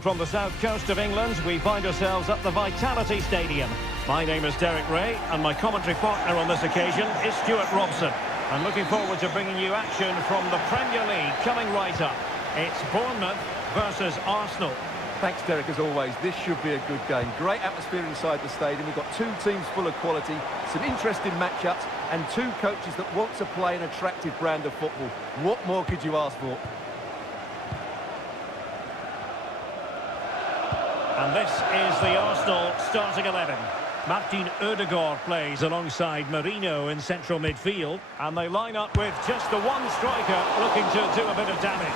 From the south coast of England, we find ourselves at the Vitality Stadium. My name is Derek Ray, and my commentary partner on this occasion is Stuart Robson. I'm looking forward to bringing you action from the Premier League coming right up. It's Bournemouth versus Arsenal. Thanks, Derek, as always. This should be a good game. Great atmosphere inside the stadium. We've got two teams full of quality, some interesting matchups, and two coaches that want to play an attractive brand of football. What more could you ask for? And this is the Arsenal starting 11. Martin Ødegaard plays alongside Merino in central midfield. And they line up with just the one striker looking to do a bit of damage.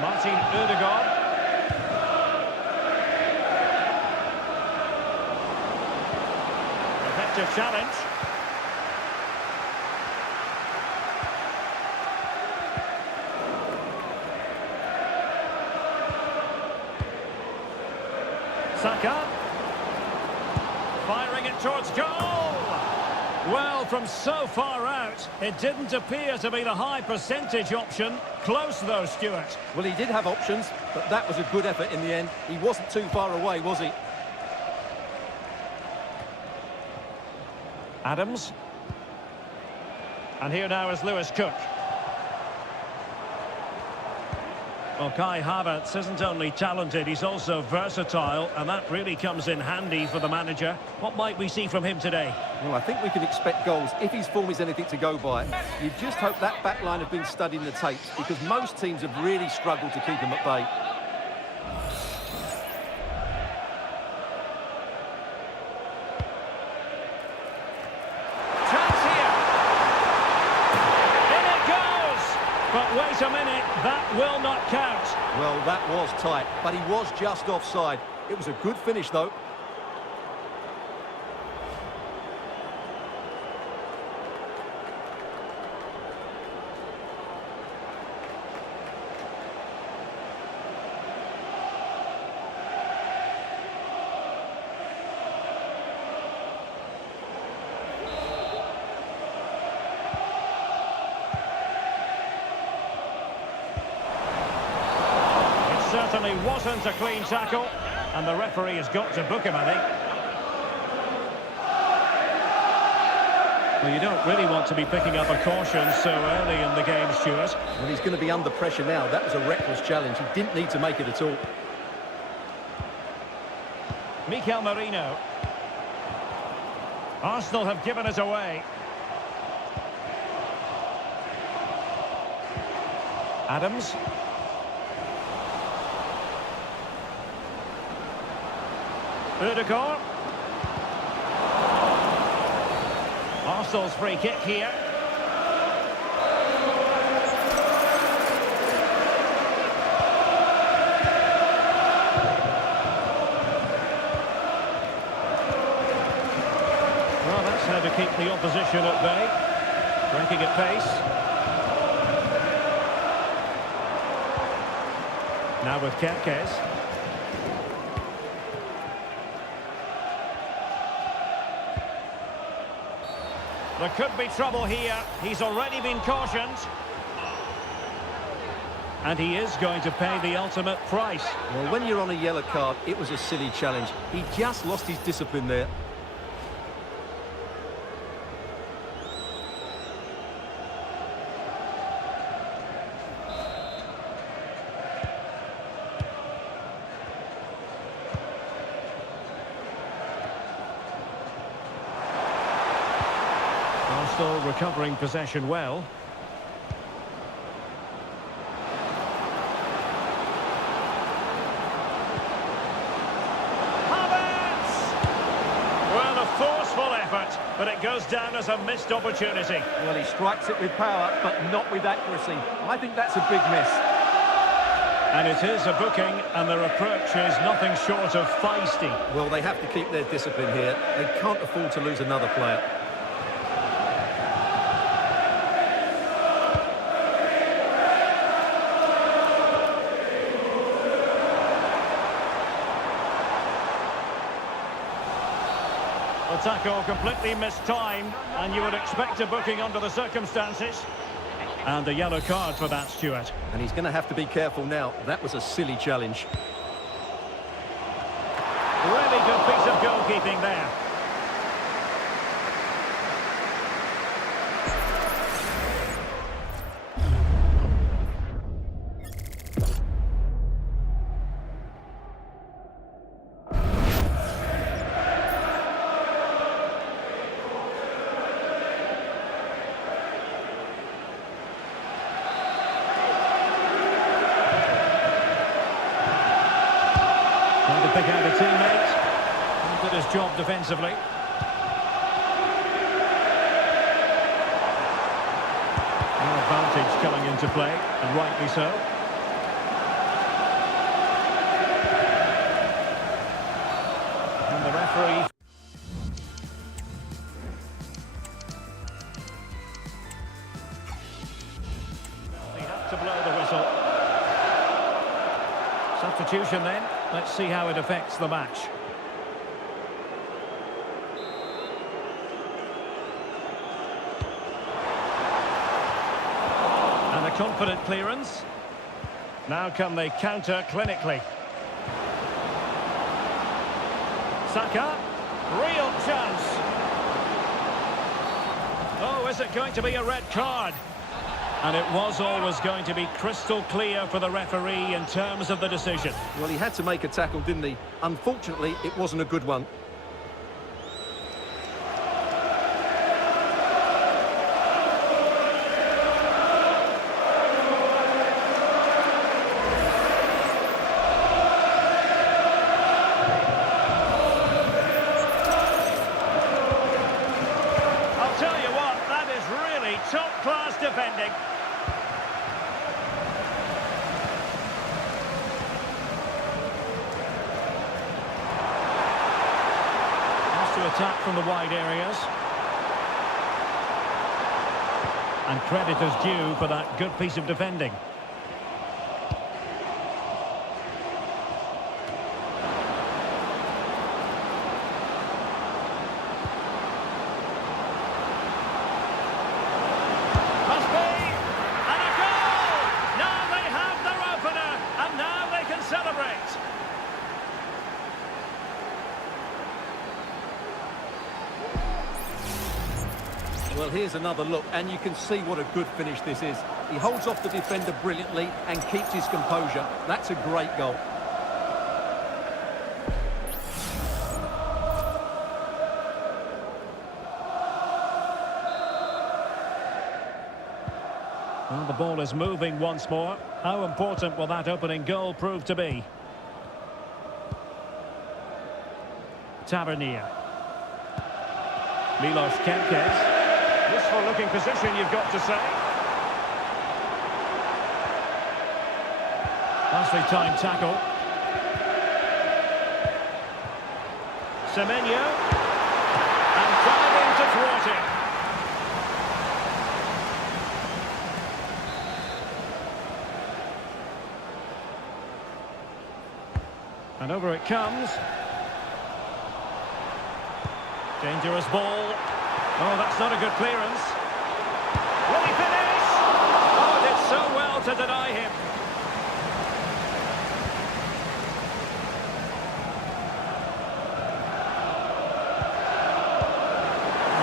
Martin Ødegaard. Effective challenge. Saka. Firing it towards goal. Well, from so far out, it didn't appear to be the high percentage option. Close though, Stuart. Well, he did have options, but that was a good effort in the end. He wasn't too far away, was he? Adams. And here now is Lewis Cook. Well, Kai Havertz isn't only talented, he's also versatile, and that really comes in handy for the manager. What might we see from him today? Well, I think we can expect goals if his form is anything to go by. You just hope that back line have been studying the tapes, because most teams have really struggled to keep him at bay. But wait a minute, that will not count. Well, that was tight, but he was just offside. It was a good finish, though. Certainly wasn't a clean tackle, and the referee has got to book him, I think. Well, you don't really want to be picking up a caution so early in the game, Stuart. Well, he's going to be under pressure now. That was a reckless challenge. He didn't need to make it at all. Mikel Merino. Arsenal have given it away. Adams. Ødegaard. Arsenal's free kick here. Well, that's how to keep the opposition at bay. Breaking at pace. Now with Kerkez. There could be trouble here. He's already been cautioned. And he is going to pay the ultimate price. Well, when you're on a yellow card, it was a silly challenge. He just lost his discipline there. Arsenal recovering possession well. Havertz! Well, a forceful effort, but it goes down as a missed opportunity. Well, he strikes it with power, but not with accuracy. I think that's a big miss. And it is a booking, and their approach is nothing short of feisty. Well, they have to keep their discipline here. They can't afford to lose another player. The tackle completely mistimed, and you would expect a booking under the circumstances. And a yellow card for that, Stuart. And he's going to have to be careful now. That was a silly challenge. Really good piece of goalkeeping there. Trying to pick out a teammate. He did his job defensively. No advantage coming into play, and rightly so. And the referee... They have to blow the whistle. Substitution then. Let's see how it affects the match. And a confident clearance. Now can they counter clinically. Saka, real chance. Oh, is it going to be a red card? And it was always going to be crystal clear for the referee in terms of the decision. Well, he had to make a tackle, didn't he? Unfortunately, it wasn't a good one. I'll tell you what, that is really top-class defending. To attack from the wide areas. And credit is due for that good piece of defending. Must be! And a goal! Now they have their opener, and now they can celebrate. Well, here's another look, and you can see what a good finish this is. He holds off the defender brilliantly and keeps his composure. That's a great goal. Well, the ball is moving once more. How important will that opening goal prove to be? Tavernier. Milos Kempkes. Useful looking position, you've got to say. Nicely timed tackle. Semenyo. And diving to thwart it. And over it comes. Dangerous ball. Oh, that's not a good clearance. Will he finish? Oh, did so well to deny him.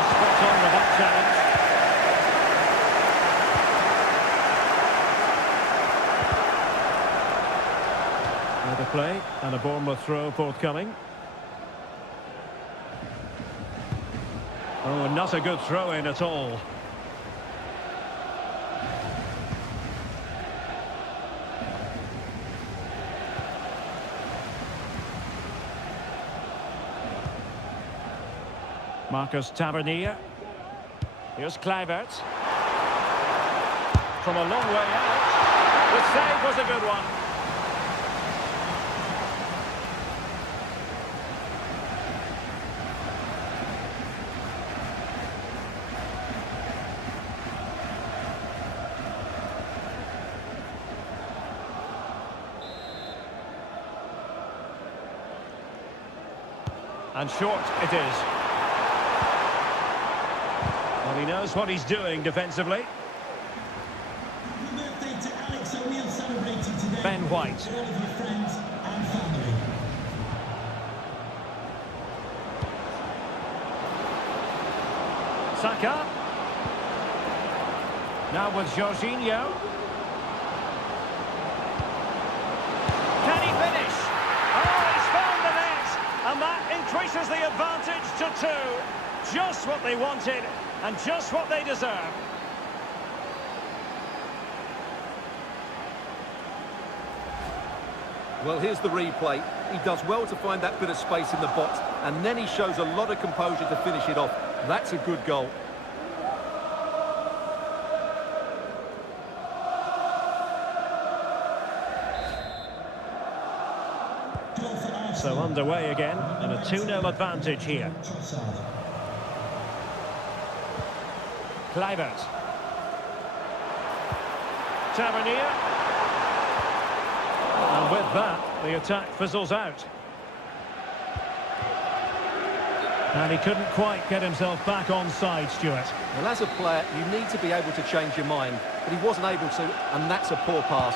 Spot on with that challenge. Another play and a Bournemouth throw forthcoming. Oh, not a good throw-in at all. Marcus Tavernier. Here's Kluivert. From a long way out. The save was a good one. And short it is. Well, he knows what he's doing defensively. Happy birthday to Alex O'Neill celebrating today. Ben White. To all of your friends and family. Saka. Now with Jorginho. Can he finish? Oh, he's found the net. And that increases the advantage to 2. Just what they wanted and just what they deserve. Well, here's the replay. He does well to find that bit of space in the box, and then he shows a lot of composure to finish it off. That's a good goal. So underway again, and a 2-0 advantage here. Kluivert. Tavernier. And with that, the attack fizzles out. And he couldn't quite get himself back on side, Stuart. Well, as a player, you need to be able to change your mind, but he wasn't able to, and that's a poor pass.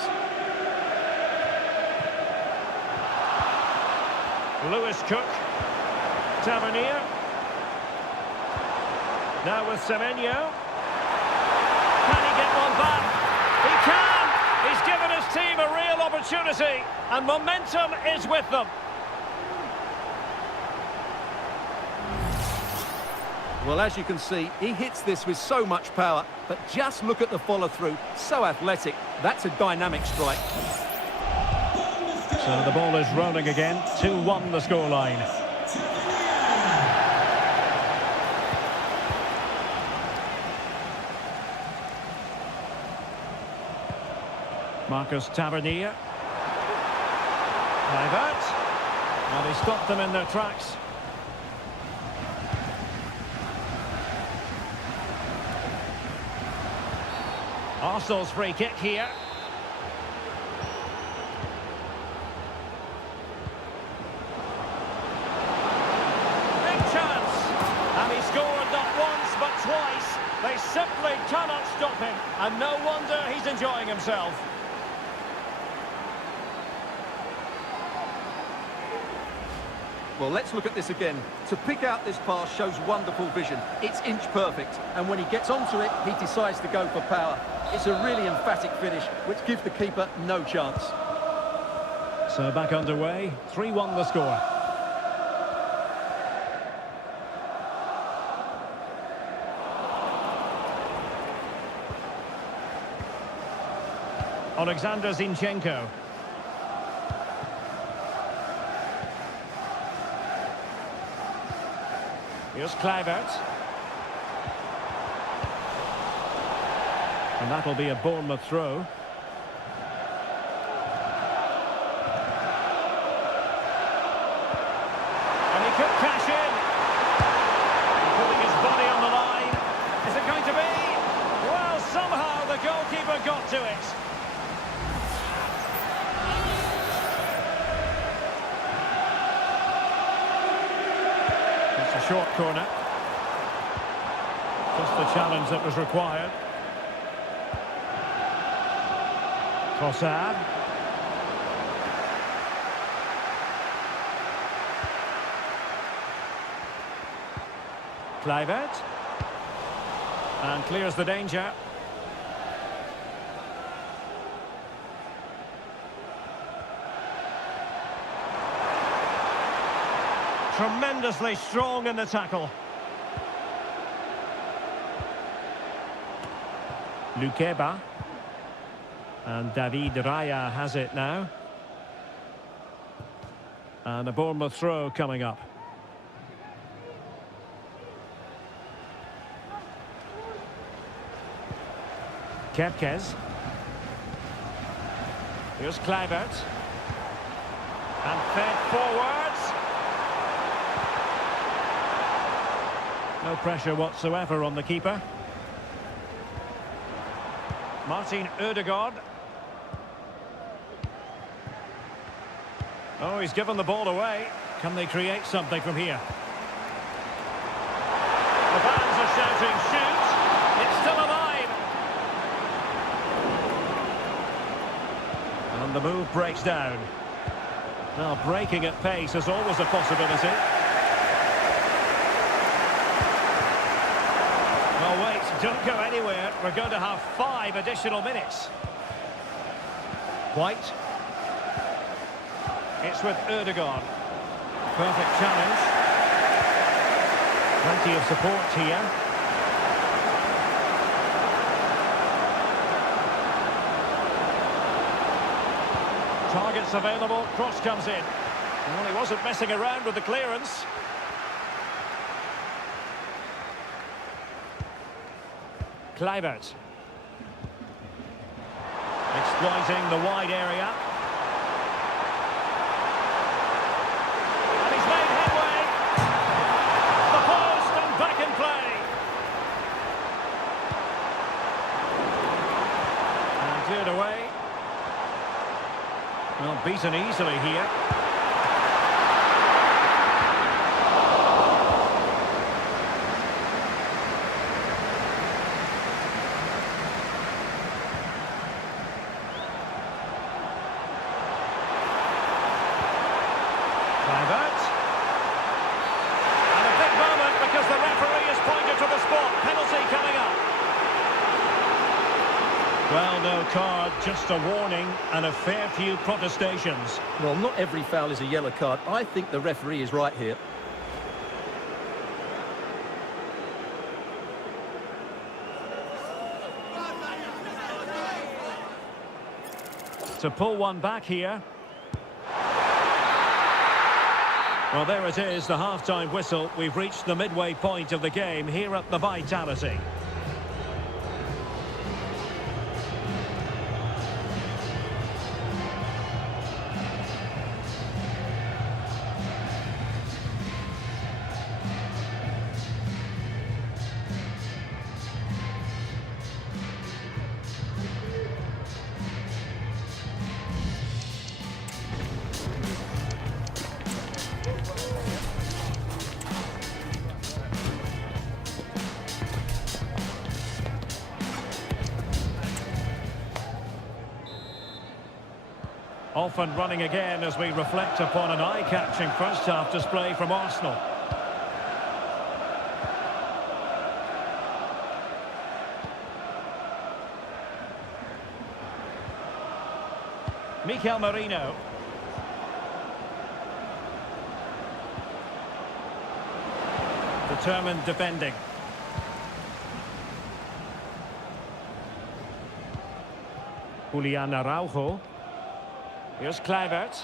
Lewis Cook. Tavernier. Now with Semenyo. Can he get one back? He can! He's given his team a real opportunity, and momentum is with them. Well, as you can see, he hits this with so much power, but just look at the follow-through. So athletic. That's a dynamic strike. So the ball is rolling again. 2-1 the scoreline. Marcus Tavernier. Kluivert. And he stopped them in their tracks. Arsenal's free kick here. Big chance. And he scored not once but twice. They simply cannot stop him. And no wonder he's enjoying himself. Well, let's look at this again. To pick out this pass shows wonderful vision. It's inch perfect, and when he gets onto it, he decides to go for power. It's a really emphatic finish, which gives the keeper no chance. So back underway, 3-1 the score. Alexander Zinchenko. Here's Kluivert. And that'll be a Bournemouth throw. And he could cash in. Putting his body on the line. Is it going to be? Well, somehow the goalkeeper got to it. It's a short corner. Just the challenge that was required. Trossard. Kluivert. And clears the danger. Tremendously strong in the tackle. Lukeba. And David Raya has it now. And a Bournemouth throw coming up. Kepkes. Here's Kluivert. And fed forwards. No pressure whatsoever on the keeper. Martin Ødegaard. Oh, he's given the ball away. Can they create something from here? The fans are shouting, shoot! And the move breaks down. Now, breaking at pace is always a possibility. Well, wait, don't go anywhere. We're going to have 5 additional minutes. White. It's with Erdogan. Perfect challenge. Plenty of support here. Targets available, cross comes in. Well, he wasn't messing around with the clearance. Kluivert. Exploiting the wide area. And he's made headway. The post and back in play. And cleared away. Well, beaten easily here. Kluivert. And a big moment because the referee has pointed to the spot. Penalty coming up. Well, no card, just a warning and a fair few protestations. Well, not every foul is a yellow card. I think the referee is right here. To pull one back here. Well, there it is, the half-time whistle. We've reached the midway point of the game here at the Vitality. Off and running again as we reflect upon an eye-catching first-half display from Arsenal. Mikel Merino. Determined defending. Julian Araujo. Here's Kluivert.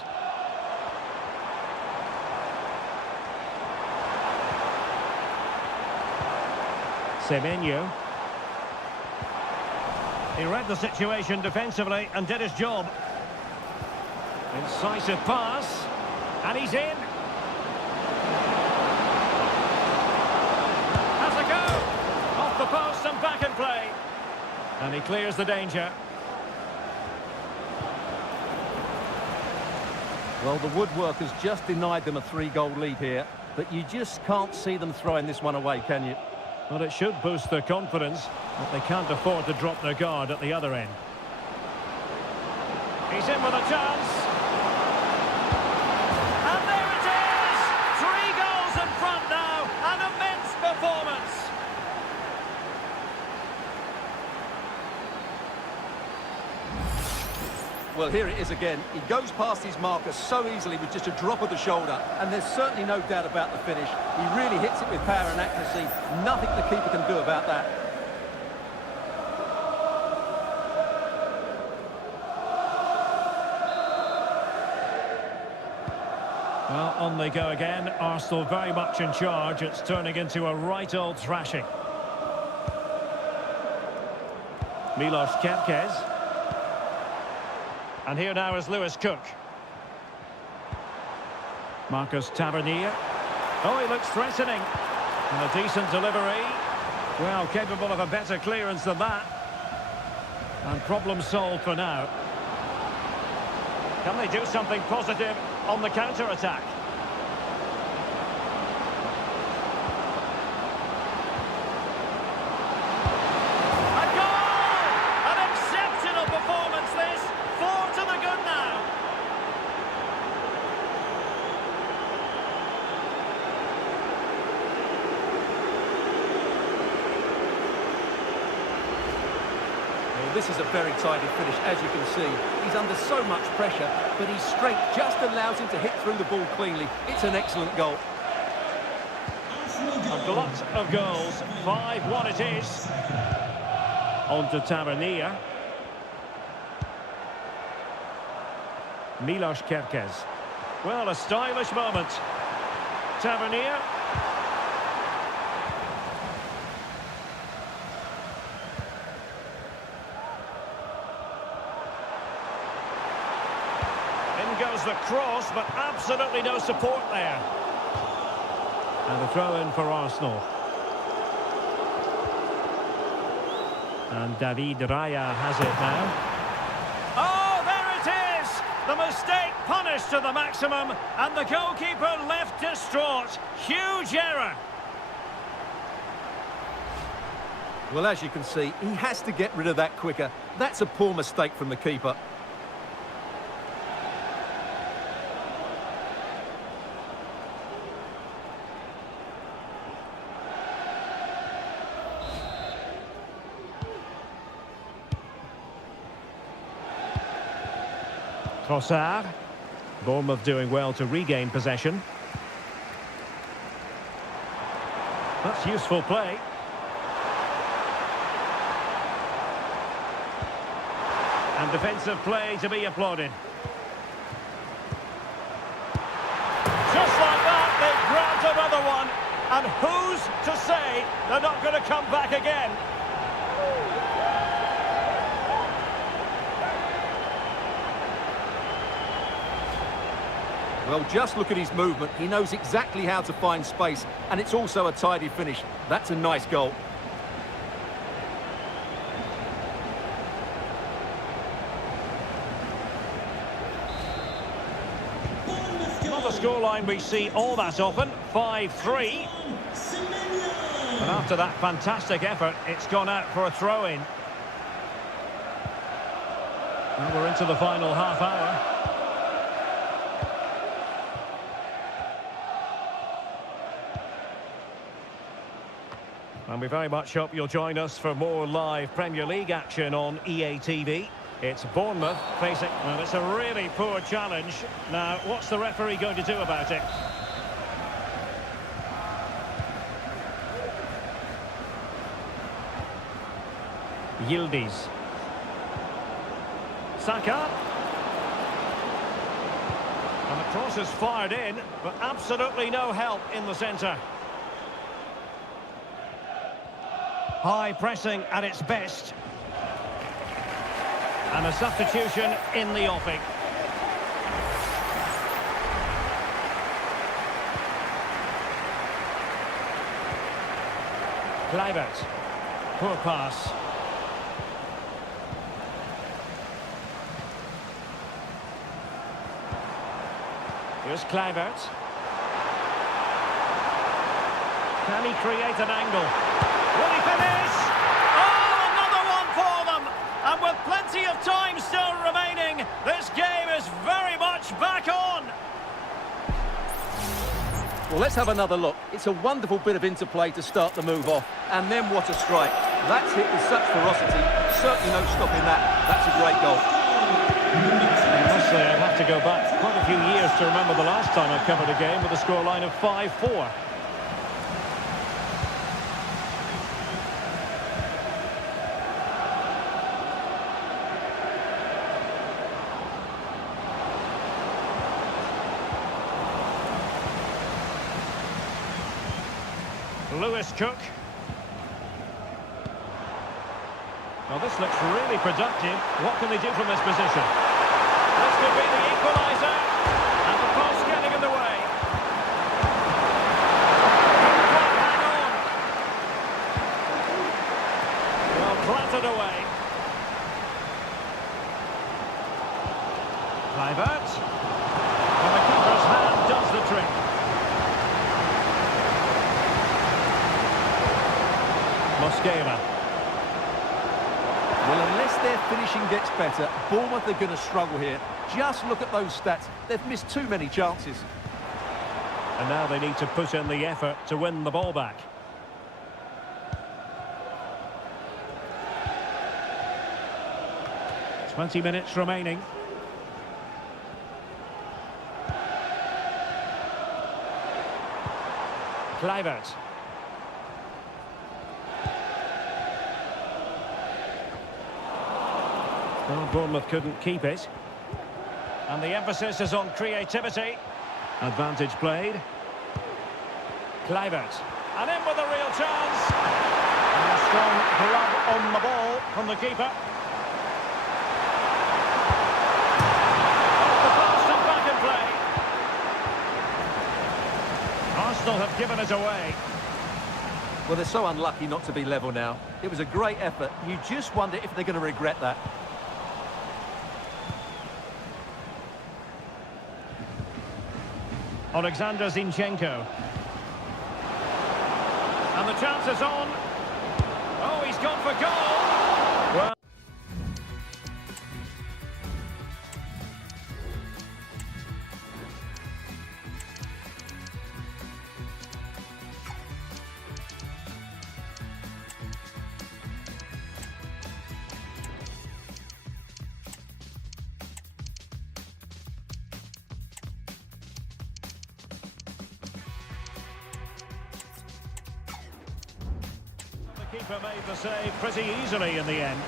Semenyo. He read the situation defensively and did his job. Incisive pass. And he's in. Has a go. Off the post and back in play. And he clears the danger. Well, the woodwork has just denied them a 3-goal lead here, but you just can't see them throwing this one away, can you? Well, it should boost their confidence, but they can't afford to drop their guard at the other end. He's in with a chance. And there it is! 3 goals in front now. An immense performance. Well, here it is again. He goes past his marker so easily with just a drop of the shoulder, and there's certainly no doubt about the finish. He really hits it with power and accuracy. Nothing the keeper can do about that. Well, on they go again. Arsenal very much in charge. It's turning into a right old thrashing. Milos Kerkez. And here now is Lewis Cook. Marcus Tavernier. Oh, he looks threatening. And a decent delivery. Well, capable of a better clearance than that. And problem solved for now. Can they do something positive on the counter-attack? A goal! An exceptional performance, this. 4 to the good now. this is a very tidy finish, as you can see. He's under so much pressure, but his strength just allows him to hit through the ball cleanly. It's an excellent goal. A glut of goals. 5-1 it is. On to Tavernier. Milos Kerkez. Well, a stylish moment. Tavernier. In goes the cross, but absolutely no support there. And a throw-in for Arsenal. And David Raya has it now. Oh, there it is! The mistake punished to the maximum, and the goalkeeper left distraught. Huge error. Well, as you can see, he has to get rid of that quicker. That's a poor mistake from the keeper. Trossard. Bournemouth doing well to regain possession. That's useful play. And defensive play to be applauded. Just like that, they grabbed another one. And who's to say they're not going to come back again? Well, just look at his movement. He knows exactly how to find space, and it's also a tidy finish. That's a nice goal. Not a scoreline we see all that often. 5-3. And after that fantastic effort, it's gone out for a throw-in. Now we're into the final half hour. And we very much hope you'll join us for more live Premier League action on EA TV. It's Bournemouth facing... Well, it's a really poor challenge. Now, what's the referee going to do about it? Yıldız. Saka. And the cross is fired in, but absolutely no help in the centre. High pressing at its best. And a substitution in the offing. Kluivert. Poor pass. Here's Kluivert. Can he create an angle? Will he finish? Oh, another one for them! And with plenty of time still remaining, this game is very much back on! Well, let's have another look. It's a wonderful bit of interplay to start the move off. And then what a strike. That's hit with such ferocity. Certainly no stopping that. That's a great goal. I must say, I'd have to go back quite a few years to remember the last time I covered a game with a scoreline of 5-4. Lewis Cook. Well, this looks really productive. What can they do from this position? This could be the equaliser. And the post getting in the way. Hang on. Well, planted away. Kluivert. And the keeper's hand does the trick. Mosquera. Well, unless their finishing gets better, Bournemouth are going to struggle here. Just look at those stats. They've missed too many chances. And now they need to put in the effort to win the ball back. 20 minutes remaining. Kluivert. Well, Bournemouth couldn't keep it. And the emphasis is on creativity. Advantage played. Kluivert. And in with a real chance. And a strong glove on the ball from the keeper. Off the post and back in play. Arsenal have given it away. Well, they're so unlucky not to be level now. It was a great effort. You just wonder if they're going to regret that. Alexander Zinchenko. And the chance is on. Oh, he's gone for goal. Well, the keeper made the save pretty easily in the end.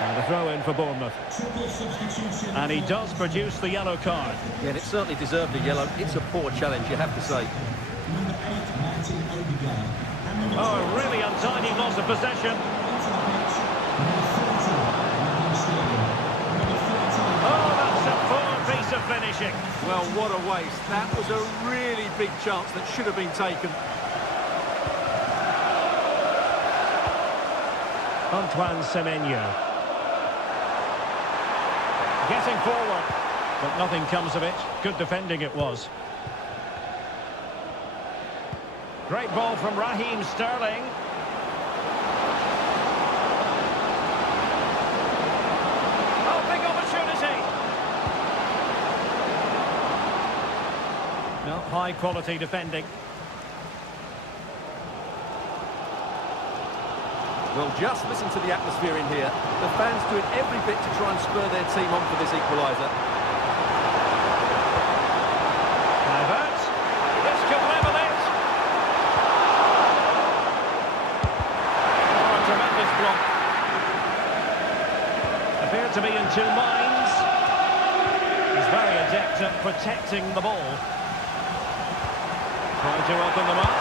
And a throw in for Bournemouth. Triple substitution. And he does produce the yellow card. Yeah, and it certainly deserved a yellow. It's a poor challenge, you have to say. Number 8, Martin Odegaard. And number Oh, a really untidy loss of possession. into the pitch. Number 40, Raheem Sterling. Number 14. Oh, that's a poor piece of finishing. Well, what a waste. That was a really big chance that should have been taken. Antoine Semenyo. Getting forward, but nothing comes of it. Good defending it was. Great ball from Raheem Sterling. Oh, big opportunity. No, high quality defending. Well, just listen to the atmosphere in here. The fans doing every bit to try and spur their team on for this equaliser. Kluivert. This could level it. Oh, a tremendous block. Appeared to be in two minds. He's very adept at protecting the ball. Trying to open them up.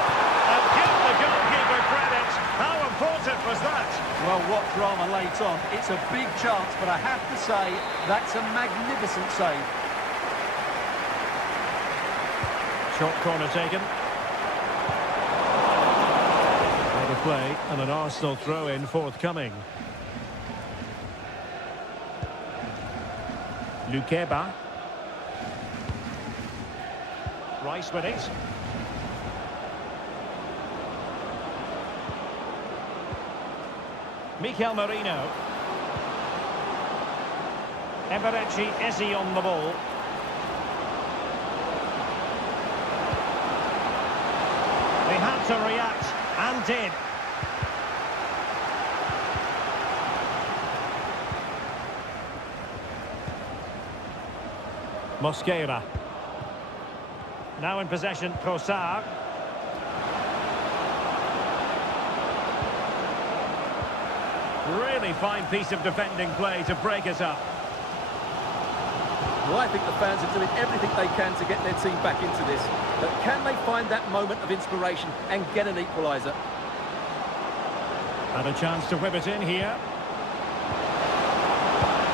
And give the goalkeeper credit. How important was that? Well, what drama late on. It's a big chance, but I have to say, that's a magnificent save. Short corner taken. Out of play, and an Arsenal throw-in forthcoming. Lukeba. Rice with it. Mikel Merino. Eberechi Eze on the ball. They had to react, and did. Mosquera. Now in possession, Trossard. Really fine piece of defending play to break it up. Well, I think the fans are doing everything they can to get their team back into this. But can they find that moment of inspiration and get an equaliser? And a chance to whip it in here.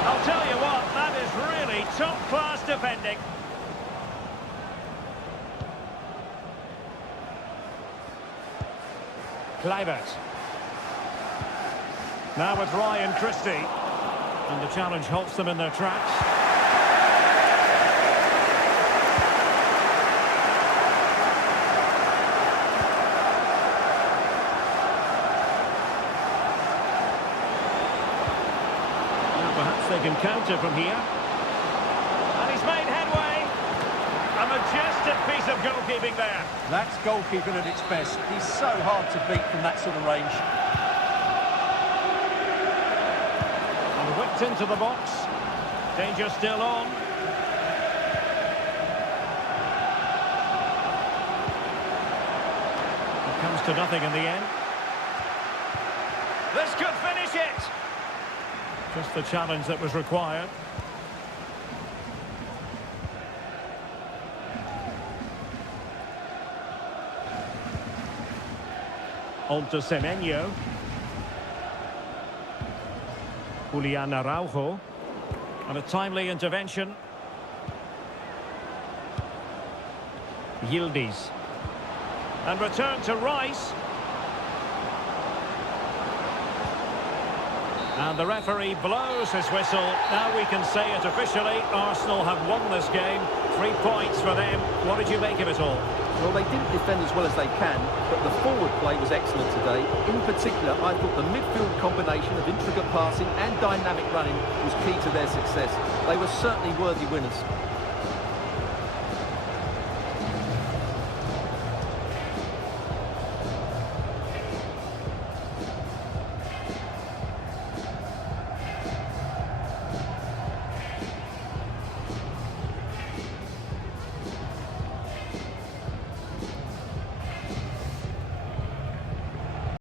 I'll tell you what, that is really top-class defending. Kluivert. Now with Ryan Christie. And the challenge halts them in their tracks. Now perhaps they can counter from here. And he's made headway. A majestic Suggestive piece of goalkeeping there. That's goalkeeping at its best. He's so hard to beat from that sort of range. And whipped into the box. Danger still on. It comes to nothing in the end. This could finish it. Just the challenge that was required. On to Semenyo. Julian Araujo. And a timely intervention. Yildiz. And return to Rice. And the referee blows his whistle. Now we can say it officially. Arsenal have won this game. 3 points for them. What did you make of it all? Well, they didn't defend as well as they can, but the forward play was excellent today. In particular, I thought the midfield combination of intricate passing and dynamic running was key to their success. They were certainly worthy winners.